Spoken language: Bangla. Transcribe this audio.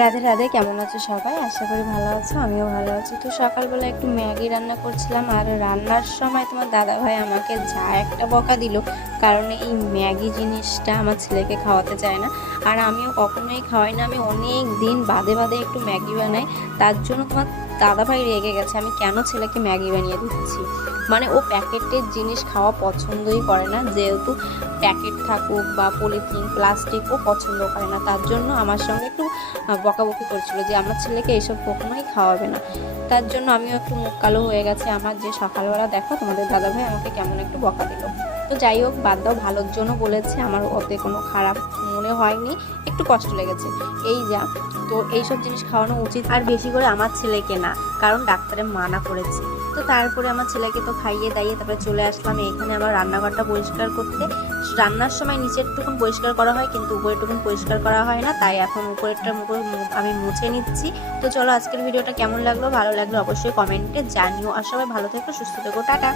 রাধে রাধে, কেমন আছো সবাই? আশা করি ভালো আছো, আমিও ভালো আছি। তো সকালবেলা একটু ম্যাগি রান্না করছিলাম, আর রান্নার সময় তোমার দাদাভাই আমাকে যা একটা বকা দিল, কারণ এই ম্যাগি জিনিসটা আমার ছেলেকে খাওয়াতে চায় না, আর আমিও কখনোই খাওয়াই না। আমি অনেক দিন বাদে বাদে একটু ম্যাগি বানাই, তার জন্য তোমার দাদাভাই রেগে গেছে আমি কেন ছেলেকে ম্যাগি বানিয়ে দিচ্ছি। মানে ও প্যাকেটের জিনিস খাওয়া পছন্দই করে না, যেহেতু প্যাকেট থাকুক বা পলিথিন প্লাস্টিক ও পছন্দ করে না, তার জন্য আমার সঙ্গে একটু বকাবকি করছিল যে আমার ছেলেকে এসব কখনোই খাওয়াবে না। তার জন্য আমিও একটু মুখ কালো হয়ে গেছে আমার, যে সকালবেলা দেখো তোমাদের দাদাভাই আমাকে কেমন একটু বকা দিল। তো যাই হোক, বাদ দাও, ভালোর জন্য বলেছে, আমার ওতে কোনো খারাপ মনে হয়নি, একটু কষ্ট লেগেছে এই যা। তো এইসব জিনিস খাওয়ানো উচিত, আর বেশি করে আমার ছেলেকে না, কারণ ডাক্তারে মানা করেছে। তো তারপরে আমার ছেলেকে তো খাইয়ে দাইয়ে তারপরে চলে আসলাম এইখানে আমার রান্নাঘরটা পরিষ্কার করতে। রান্নার সময় নিচেরটুকুন পরিষ্কার করা হয়, কিন্তু উপরেরটুকুন পরিষ্কার করা হয় না, তাই এখন উপরেরটা আমি মুছে নিচ্ছি। তো চলো, আজকের ভিডিওটা কেমন লাগলো, ভালো লাগলো অবশ্যই কমেন্টে জানিও, আর সবাই ভালো থেকো, সুস্থ থেকো, টাটা।